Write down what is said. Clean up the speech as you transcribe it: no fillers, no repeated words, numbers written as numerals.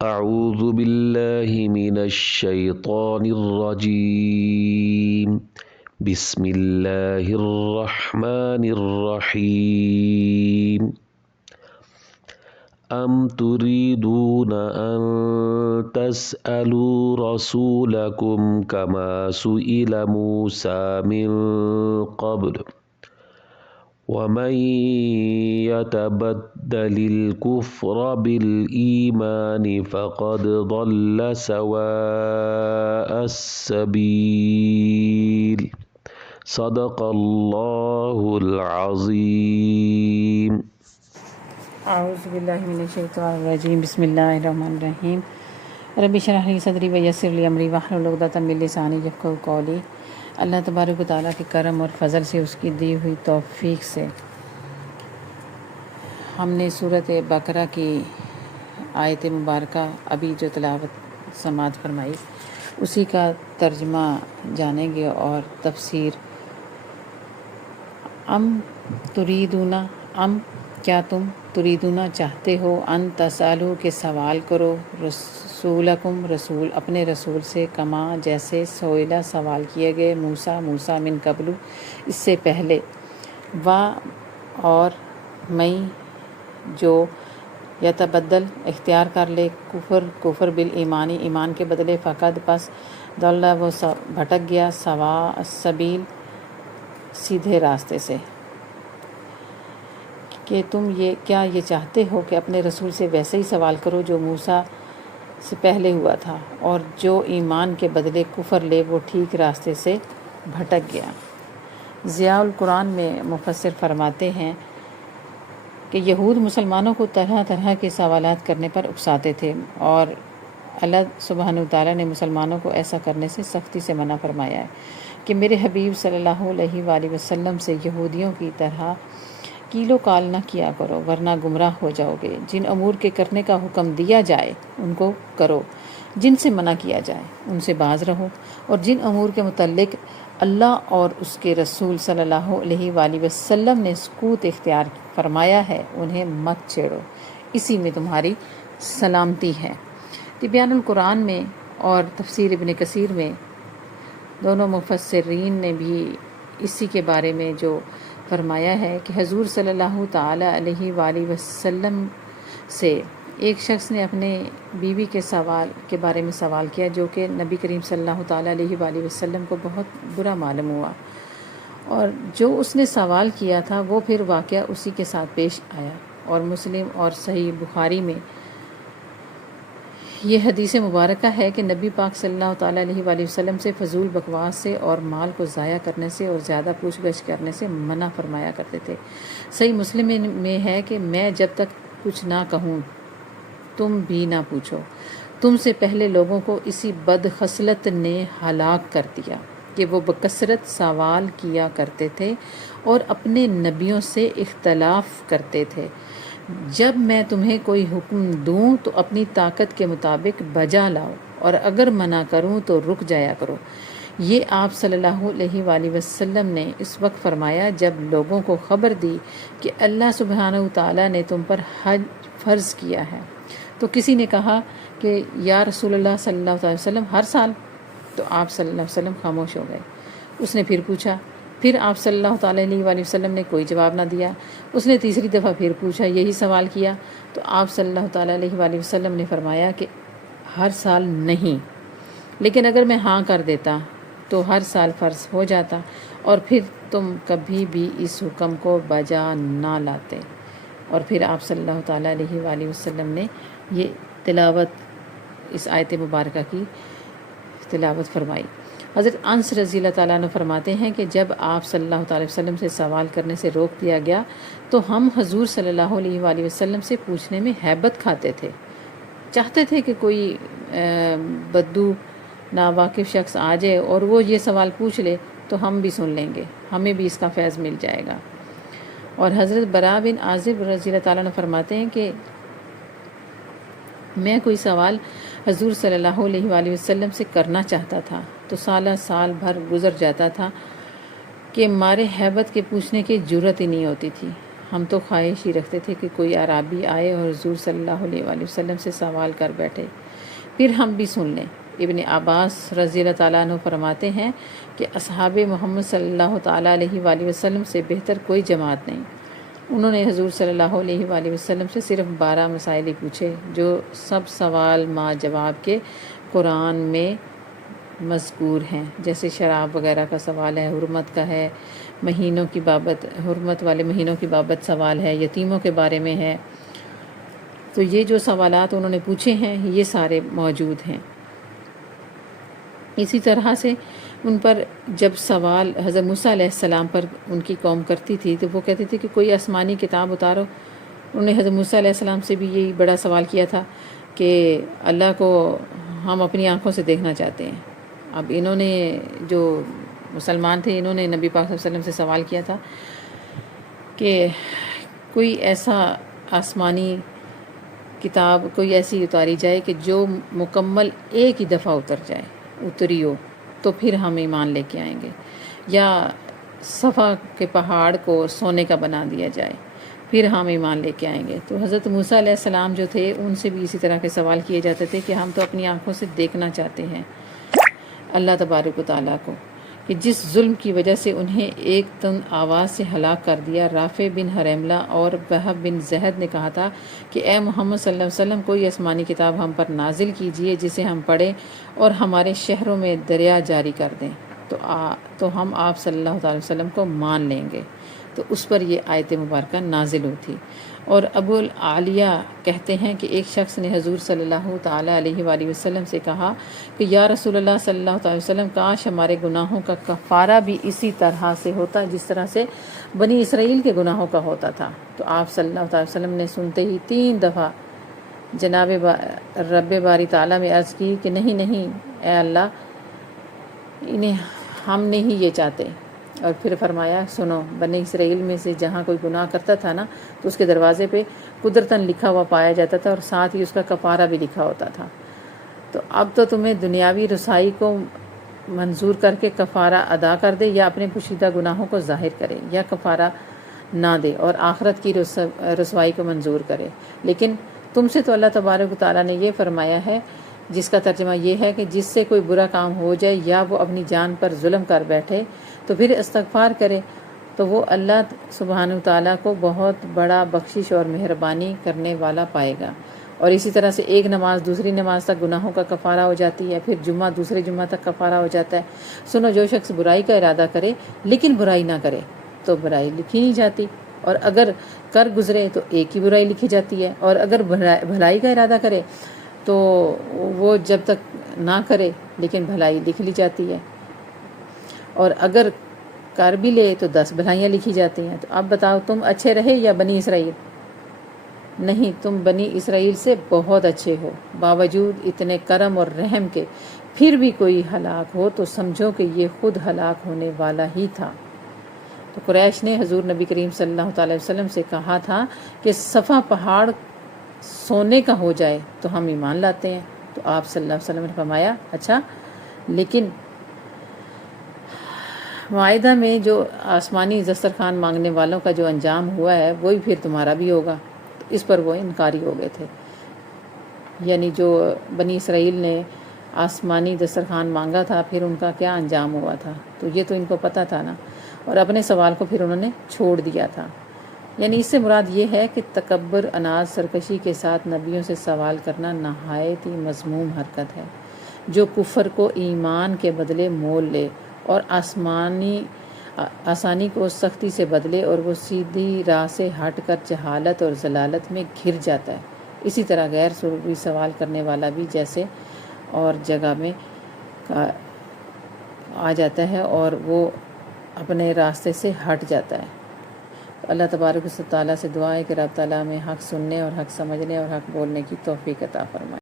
اعوذ باللہ من الشیطان الرجیم بسم اللہ الرحمن الرحیم ام تريدون ان تسألوا رسولكم كما سئل موسى من قبل ومن يتبدل الكفر بالإيمان فقد ضل سواء السبيل صدق الله العظيم. اعوذ باللہ من الشیطان الرجیم بسم اللہ الرحمن الرحیم رب اشرح لی صدری ویسر لی امری واحلل عقدۃ من لسانی یفقہوا قولی. اللہ تبارک و تعالیٰ کے کرم اور فضل سے، اس کی دی ہوئی توفیق سے ہم نے سورۃ بقرہ کی آیت مبارکہ ابھی جو تلاوت سماعت فرمائی اسی کا ترجمہ جانیں گے اور تفسیر. ام تریدونا، ام کیا تم، تریدونا چاہتے ہو، ان تسالو کہ سوال کرو، رسولکم رسول اپنے رسول سے، کما جیسے سوئلہ سوال کیے گئے موسیٰ من قبل اس سے پہلے، و اور میں جو یتبدل اختیار کر لے کفر بالایمانی ایمان کے بدلے، فقد پس ضل وہ بھٹک گیا، سواء السبیل سیدھے راستے سے. کہ تم کیا یہ چاہتے ہو کہ اپنے رسول سے ویسے ہی سوال کرو جو موسیٰ سے پہلے ہوا تھا، اور جو ایمان کے بدلے کفر لے وہ ٹھیک راستے سے بھٹک گیا. ضیاء القرآن میں مفسر فرماتے ہیں کہ یہود مسلمانوں کو طرح طرح کے سوالات کرنے پر اکساتے تھے، اور اللہ سبحانہ وتعالیٰ نے مسلمانوں کو ایسا کرنے سے سختی سے منع فرمایا ہے کہ میرے حبیب صلی اللہ علیہ وآلہ وسلم سے یہودیوں کی طرح کیل و کال نہ کیا کرو ورنہ گمراہ ہو جاؤ گے. جن امور کے کرنے کا حکم دیا جائے ان کو کرو، جن سے منع کیا جائے ان سے باز رہو، اور جن امور کے متعلق اللہ اور اس کے رسول صلی اللہ علیہ وآلہ وسلم نے سکوت اختیار فرمایا ہے انہیں مت چھیڑو، اسی میں تمہاری سلامتی ہے. تبیان القرآن میں اور تفسیر ابن کثیر میں دونوں مفسرین نے بھی اسی کے بارے میں جو فرمایا ہے کہ حضور صلی اللہ تعالی علیہ وآلہ وسلم سے ایک شخص نے اپنے بیوی کے سوال کے بارے میں سوال کیا جو کہ نبی کریم صلی اللہ تعالی علیہ وآلہ وسلم کو بہت برا معلوم ہوا، اور جو اس نے سوال کیا تھا وہ پھر واقعہ اسی کے ساتھ پیش آیا. اور مسلم اور صحیح بخاری میں یہ حدیث مبارکہ ہے کہ نبی پاک صلی اللہ تعالیٰ علیہ وآلہ وسلم سے فضول بکواس سے اور مال کو ضائع کرنے سے اور زیادہ پوچھ گچھ کرنے سے منع فرمایا کرتے تھے. صحیح مسلم میں ہے کہ میں جب تک کچھ نہ کہوں تم بھی نہ پوچھو. تم سے پہلے لوگوں کو اسی بد خصلت نے ہلاک کر دیا کہ وہ بکثرت سوال کیا کرتے تھے اور اپنے نبیوں سے اختلاف کرتے تھے. جب میں تمہیں کوئی حکم دوں تو اپنی طاقت کے مطابق بجا لاؤ، اور اگر منع کروں تو رک جایا کرو. یہ آپ صلی اللہ علیہ وآلہ وسلم نے اس وقت فرمایا جب لوگوں کو خبر دی کہ اللہ سبحانہ وتعالیٰ نے تم پر حج فرض کیا ہے. تو کسی نے کہا کہ یا رسول اللہ صلی اللہ علیہ وسلم ہر سال؟ تو آپ صلی اللہ علیہ وسلم خاموش ہو گئے. اس نے پھر پوچھا، پھر آپ صلی اللہ تعالیٰ علیہ وآلہ وسلم نے کوئی جواب نہ دیا. اس نے تیسری دفعہ پھر پوچھا، یہی سوال کیا. تو آپ صلی اللہ تعالیٰ علیہ وآلہ وسلم نے فرمایا کہ ہر سال نہیں، لیکن اگر میں ہاں کر دیتا تو ہر سال فرض ہو جاتا اور پھر تم کبھی بھی اس حکم کو بجا نہ لاتے. اور پھر آپ صلی اللہ تعالیٰ علیہ وآلہ وسلم نے یہ تلاوت اس آیت مبارکہ کی تلاوت فرمائی. حضرت انس رضی اللہ تعالیٰ عنہ فرماتے ہیں کہ جب آپ صلی اللہ تعالیٰ وسلم سے سوال کرنے سے روک دیا گیا تو ہم حضور صلی اللہ علیہ وآلہ وسلم سے پوچھنے میں ہیبت کھاتے تھے. چاہتے تھے کہ کوئی بدو ناواقف شخص آ جائے اور وہ یہ سوال پوچھ لے تو ہم بھی سن لیں گے، ہمیں بھی اس کا فیض مل جائے گا. اور حضرت براء بن عازب رضی اللہ تعالیٰ عنہ فرماتے ہیں کہ میں کوئی سوال حضور صلی اللہ علیہ وآلہ وسلم سے کرنا چاہتا تھا تو سال بھر گزر جاتا تھا کہ مارے ہیبت کے پوچھنے کی جرت ہی نہیں ہوتی تھی. ہم تو خواہش ہی رکھتے تھے کہ کوئی اعرابی آئے اور حضور صلی اللہ علیہ وآلہ وسلم سے سوال کر بیٹھے، پھر ہم بھی سن لیں۔ ابن عباس رضی اللہ تعالیٰ عنہ فرماتے ہیں کہ اصحاب محمد صلی اللہ تعالیٰ علیہ وآلہ وسلم سے بہتر کوئی جماعت نہیں۔ انہوں نے حضور صلی اللہ علیہ وآلہ وسلم سے صرف 12 مسائل ہی پوچھے، جو سب سوال ما جواب کے قرآن میں مذکور ہیں، جیسے شراب وغیرہ کا سوال ہے، حرمت کا ہے، مہینوں کی بابت، حرمت والے مہینوں کی بابت سوال ہے، یتیموں کے بارے میں ہے۔ تو یہ جو سوالات انہوں نے پوچھے ہیں یہ سارے موجود ہیں۔ اسی طرح سے ان پر جب سوال حضرت موسیٰ علیہ السلام پر ان کی قوم کرتی تھی تو وہ کہتے تھے کہ کوئی آسمانی کتاب اتارو۔ انہوں نے حضرت موسیٰ علیہ السلام سے بھی یہی بڑا سوال کیا تھا کہ اللہ کو ہم اپنی آنکھوں سے دیکھنا چاہتے ہیں۔ اب انہوں نے جو مسلمان تھے انہوں نے نبی پاک صلی اللہ علیہ وسلم سے سوال کیا تھا کہ کوئی ایسا آسمانی کتاب کوئی ایسی اتاری جائے کہ جو مکمل ایک ہی دفعہ اتری ہو تو پھر ہم ایمان لے کے آئیں گے، یا صفا کے پہاڑ کو سونے کا بنا دیا جائے پھر ہم ایمان لے کے آئیں گے۔ تو حضرت موسیٰ علیہ السلام جو تھے ان سے بھی اسی طرح کے سوال کیے جاتے تھے کہ ہم تو اپنی آنکھوں سے دیکھنا چاہتے ہیں اللہ تبارک و تعالیٰ کو، کہ جس ظلم کی وجہ سے انہیں ایک تن آواز سے ہلاک کر دیا۔ رافع بن حرملہ اور وہب بن زہد نے کہا تھا کہ اے محمد صلی اللہ علیہ وسلم کوئی آسمانی کتاب ہم پر نازل کیجئے جسے ہم پڑھیں اور ہمارے شہروں میں دریا جاری کر دیں تو ہم آپ صلی اللہ تعالی وسلم کو مان لیں گے۔ تو اس پر یہ آیت مبارکہ نازل ہوئی تھی۔ اور ابو العالیہ کہتے ہیں کہ ایک شخص نے حضور صلی اللہ تعالیٰ علیہ وآلہ وسلم سے کہا کہ یا رسول اللہ صلی اللہ تعالی وسلم، کاش ہمارے گناہوں کا کفارہ بھی اسی طرح سے ہوتا جس طرح سے بنی اسرائیل کے گناہوں کا ہوتا تھا۔ تو آپ صلی اللہ تعالی وسلم نے سنتے ہی 3 دفعہ جناب رب باری تعالیٰ میں عرض کی کہ نہیں اے اللہ، ہم نہیں یہ چاہتے۔ اور پھر فرمایا سنو، بنی اسرائیل میں سے جہاں کوئی گناہ کرتا تھا نا تو اس کے دروازے پہ قدرتاً لکھا ہوا پایا جاتا تھا اور ساتھ ہی اس کا کفارہ بھی لکھا ہوتا تھا۔ تو اب تو تمہیں دنیاوی رسائی کو منظور کر کے کفارہ ادا کر دے، یا اپنے پوشیدہ گناہوں کو ظاہر کرے، یا کفارہ نہ دے اور آخرت کی رسوائی کو منظور کرے۔ لیکن تم سے تو اللہ تبارک و تعالیٰ نے یہ فرمایا ہے، جس کا ترجمہ یہ ہے کہ جس سے کوئی برا کام ہو جائے یا وہ اپنی جان پر ظلم کر بیٹھے تو پھر استغفار کرے تو وہ اللہ سبحانہ و تعالیٰ کو بہت بڑا بخشش اور مہربانی کرنے والا پائے گا۔ اور اسی طرح سے ایک نماز دوسری نماز تک گناہوں کا کفارہ ہو جاتی ہے، پھر جمعہ دوسرے جمعہ تک کفارہ ہو جاتا ہے۔ سنو، جو شخص برائی کا ارادہ کرے لیکن برائی نہ کرے تو برائی لکھی نہیں جاتی، اور اگر کر گزرے تو ایک ہی برائی لکھی جاتی ہے، اور اگر بھلائی کا ارادہ کرے تو وہ جب تک نہ کرے لیکن بھلائی لکھ لی جاتی ہے، اور اگر کر بھی لے تو 10 بھلائیاں لکھی جاتی ہیں۔ تو اب بتاؤ، تم اچھے رہے یا بنی اسرائیل؟ نہیں، تم بنی اسرائیل سے بہت اچھے ہو۔ باوجود اتنے کرم اور رحم کے پھر بھی کوئی ہلاک ہو تو سمجھو کہ یہ خود ہلاک ہونے والا ہی تھا۔ تو قریش نے حضور نبی کریم صلی اللہ تعالی وسلم سے کہا تھا کہ صفا پہاڑ سونے کا ہو جائے تو ہم ایمان لاتے ہیں۔ تو آپ صلی اللہ علیہ وسلم نے فرمایا اچھا، لیکن معاہدہ میں جو آسمانی دسترخوان مانگنے والوں کا جو انجام ہوا ہے وہی پھر تمہارا بھی ہوگا۔ تو اس پر وہ انکاری ہو گئے تھے، یعنی جو بنی اسرائیل نے آسمانی دسترخوان مانگا تھا پھر ان کا کیا انجام ہوا تھا، تو یہ تو ان کو پتہ تھا نا، اور اپنے سوال کو پھر انہوں نے چھوڑ دیا تھا۔ یعنی اس سے مراد یہ ہے کہ تکبر، اناج، سرکشی کے ساتھ نبیوں سے سوال کرنا نہایت ہی مذموم حرکت ہے، جو کفر کو ایمان کے بدلے مول لے اور آسانی کو سختی سے بدلے، اور وہ سیدھی راہ سے ہٹ کر جہالت اور ضلالت میں گر جاتا ہے۔ اسی طرح غیر ضروری سوال کرنے والا بھی جیسے اور جگہ میں آ جاتا ہے اور وہ اپنے راستے سے ہٹ جاتا ہے۔ اللہ تبارک و تعالیٰ سے دعا ہے کہ رب تعالیٰ میں حق سننے اور حق سمجھنے اور حق بولنے کی توفیق عطا فرمائے۔